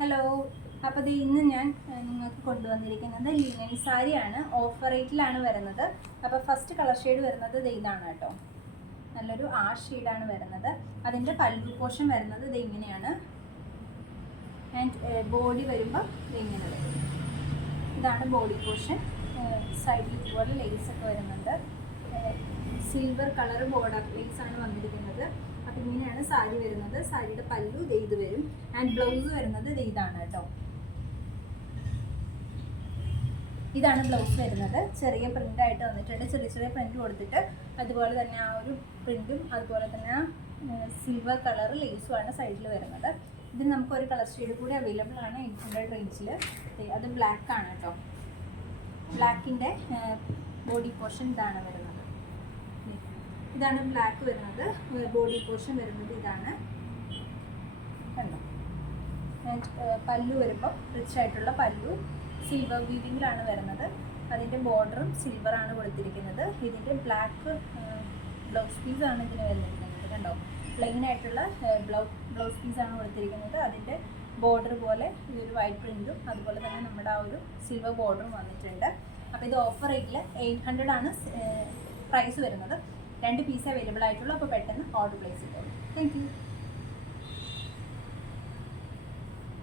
Hello, അപ്പോൾ ഇന്ന് ഞാൻ നിങ്ങൾക്ക് കൊണ്ടുവന്നിരിക്കുന്നത് ലിനൻ സാരിയാണ്. ഓഫർ റേറ്റിലാണ് വരുന്നത്. അപ്പോൾ ഫസ്റ്റ് കളർ ഷെയ്ഡ് വരുന്നത് ഇതാണ് കേട്ടോ. നല്ലൊരു ഷെയ്ഡാണ് വരുന്നത്. അതിൻ്റെ പല്ലു പോർഷൻ വരുന്നത് ഇങ്ങനെയാണ്. ആൻഡ് ബോഡി വരുമ്പോൾ ഇങ്ങനെ വരും. ഇതാണ് ബോഡി പോർഷൻ. സൈഡിൽ ഇതുപോലെ ലേസൊക്കെ വരുന്നുണ്ട്. സിൽവർ കളർ ബോർഡർ ലേസാണ് വന്നിരിക്കുന്നത്. അപ്പോൾ ഇങ്ങനെയാണ് സാരി വരുന്നത്. സാരിയുടെ പല്ലു ഇത് വരും. ആൻഡ് ബ്ലൗസ് വരുന്നത് ഇതാണ് കേട്ടോ. ഇതാണ് ബ്ലൗസ് വരുന്നത്. ചെറിയ പ്രിൻ്റായിട്ട് വന്നിട്ടുണ്ട്. ചെറിയ ചെറിയ പ്രിൻ്റ് കൊടുത്തിട്ട് അതുപോലെ തന്നെ ആ ഒരു പ്രിൻറ്റും അതുപോലെ തന്നെ സിൽവർ കളർ ലേസുമാണ് സൈഡിൽ വരുന്നത്. ഇതിന് നമുക്ക് ഒരു കളർ ഷെയ്ഡ് കൂടി അവൈലബിൾ ആണ് 800 റേഞ്ചിൽ. അത് ബ്ലാക്ക് ആണ് കേട്ടോ. ബ്ലാക്കിൻ്റെ ബോഡി പോർഷൻ ഇതാണ് വരുന്നത്. ഇതാണ് ബ്ലാക്ക് വരുന്നത്. ബോഡി പോർഷൻ വരുന്നത് ഇതാണ് കണ്ടോ. പല്ലു വരുമ്പോൾ റിച്ച് ആയിട്ടുള്ള പല്ലു സിൽവർ വീവിങ്ങിലാണ് വരുന്നത്. അതിൻ്റെ ബോർഡറും സിൽവറാണ് കൊടുത്തിരിക്കുന്നത്. ഇതിൻ്റെ ബ്ലാക്ക് ബ്ലൗസ് പീസാണ് ഇതിന് വരുന്നിരിക്കുന്നത് കണ്ടോ. പ്ലെയിൻ ആയിട്ടുള്ള ബ്ലൗസ് പീസാണ് കൊടുത്തിരിക്കുന്നത്. അതിൻ്റെ ബോർഡർ പോലെ ഇതൊരു വൈറ്റ് പ്രിൻറ്റും അതുപോലെ തന്നെ നമ്മുടെ ആ ഒരു സിൽവർ ബോർഡറും വന്നിട്ടുണ്ട്. അപ്പോൾ ഇത് ഓഫർ റേറ്റിൽ 800 ആണ് പ്രൈസ് വരുന്നത്. 2 പീസ് അവൈലബിൾ ആയിട്ടുള്ളൂ. അപ്പോൾ പെട്ടെന്ന് ഓർഡർ പ്ലേസ് ചെയ്തോളൂ. Thank you.